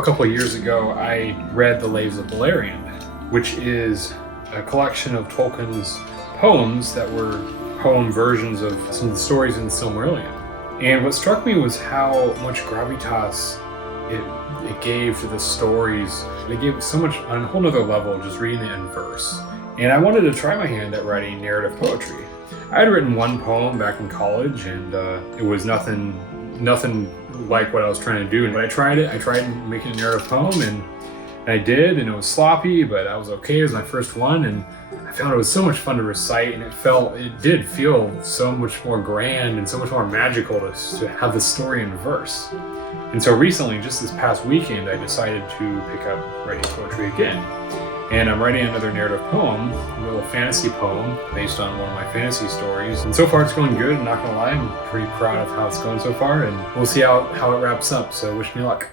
A couple of years ago, I read The Laves of Beleriand, which is a collection of Tolkien's poems that were poem versions of some of the stories in the Silmarillion. And what struck me was how much gravitas it gave to the stories. It gave so much on a whole nother level just reading it in verse. And I wanted to try my hand at writing narrative poetry. I had written one poem back in college, and it was nothing like what I was trying to do. But I tried making a narrative poem, and I did, and it was sloppy, but I was okay. It was my first one, and I found it was so much fun to recite, and it did feel so much more grand and so much more magical to have the story in verse. And so recently, just this past weekend, I decided to pick up writing poetry again. And I'm writing another narrative poem, a little fantasy poem based on one of my fantasy stories. And so far it's going good, I'm not gonna lie, I'm pretty proud of how it's going so far, and we'll see how it wraps up, so wish me luck.